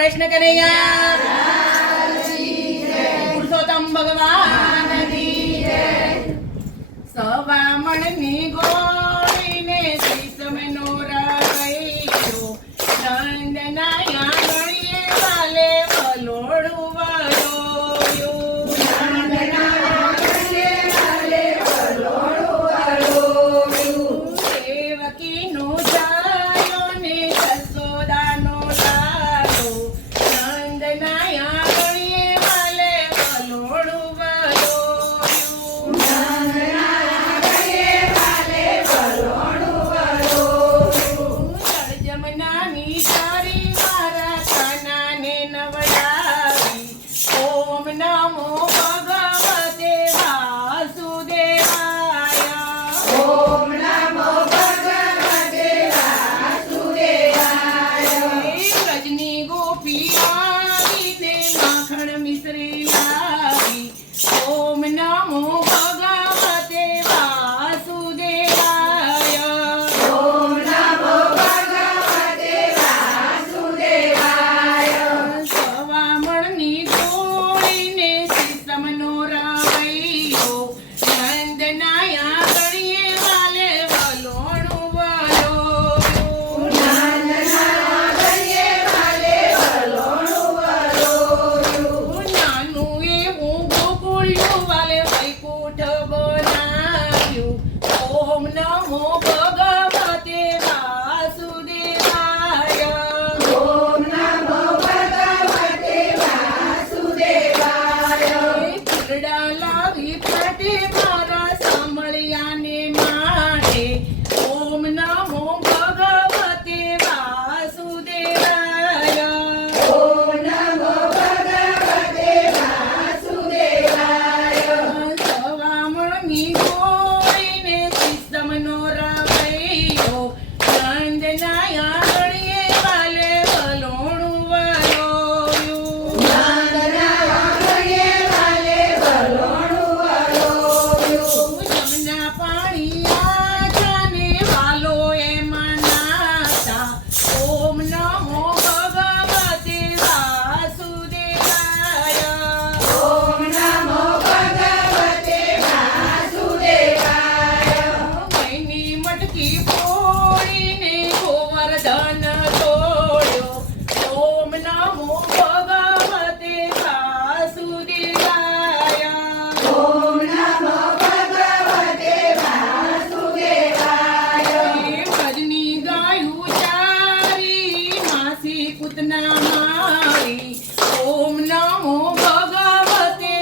કૃષ્ણ કનૈયા પુરુષોત્તમ ભગવાન સવામણની ગોળીને શીશમનો રવૈયો નંદના આંગળીએ વાલે વલોડું વળોયું દેવકીનો જાયો ને જશોદાનો લાલો નંદના આંગળીએ વાલે વલોડું વળોયું જમનાની તારી મારા કાનાને નવડાવી ઓમ નમો ભગવતે વાસુદેવાય ઓમ નમો ભગવતે વાસુદેવાય રજની ગોપી આવીને માખણ મિશ્રી લાવી ઓમ નમો ભગવતે વાસુદેવાય ઓમ નમો ભગવતે વાસુદેવાય સવામણની ગોળીને શીશમનો રવૈયો નંદના આંગળીએ વાલે વલોણું વળોયું નંદના ગળીએ વાલે વલોણું વળોયું નાનું એવું ગોકુળિયું વાલે વૈકુંઠ બનાવ્યું ઓમ નમો ભગવતે વાસુદેવાય ઓમ નમો ભગવતે વાસુદેવાય ફૂલડા લાવી ફાટે મારા સાંભળ્યાને માટે ઓમ નમો ભગવતે વાસુદેવાય ઓમ નમો ભગવતે વાસુદેવાય સવામણની ગોળીને શીશમનો રવૈયો નંદના આંગળીએ વાલે વલોણું વળોયું નંદના ગળીએ વાલે વલોણું વળોયું જમના પાણી આજાને વાલો એમાં નાતા ઓમ નમો ભગવતે વાસુદેવાય ઓમ નમો ભગવતે વાસુદેવાય મૈની મટકી ફોડીને ગોવર્ધન તોડ્યો ઓમ નમો ભગવતે વાસુદેવાય ઓમ નમો ભગવતે વાસુદેવાય ભજની ગાયું ચારી માસી પૂતના મારી ઓમ નમો ભગવતે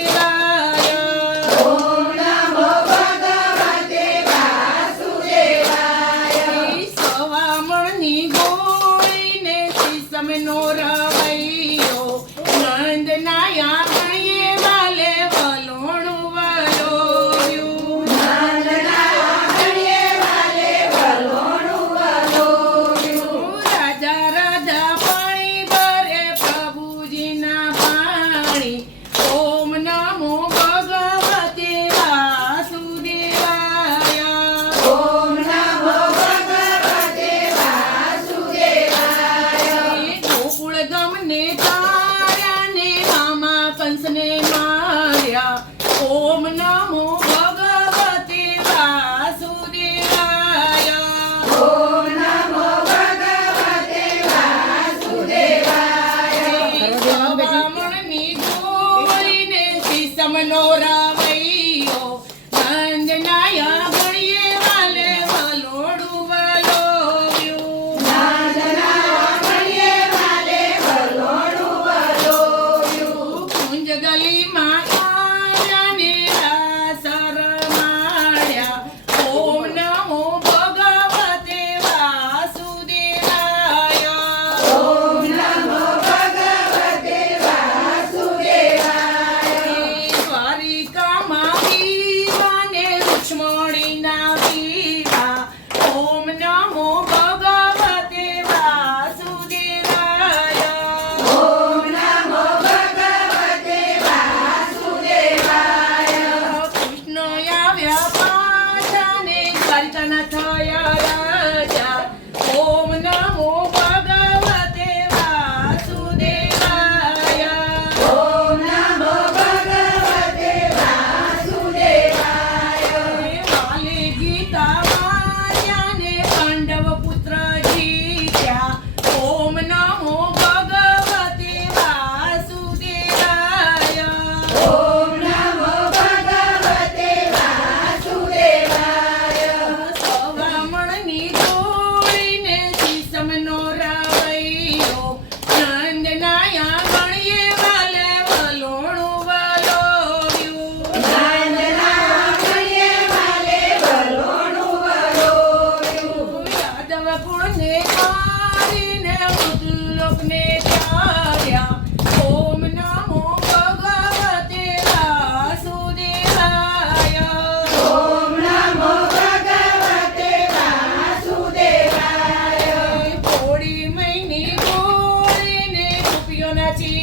વાસુદેવાય ઓમ નમો ભગવતે વાસુદેવાય સવામણની ગોળીને શીશમનો રવૈયો નંદના આંગળીએ વાલે વલોણું વળોયું નંદના ગળીએ વાલે વલોણું વળોયું રાજા રાજા પાણી ભરે પ્રભુજીના પાણી ઓમ નમો ભગવતે વાસુદેવાય ઓમ નમો ભગવતે વાસુદેવાય ગોકુળ પછી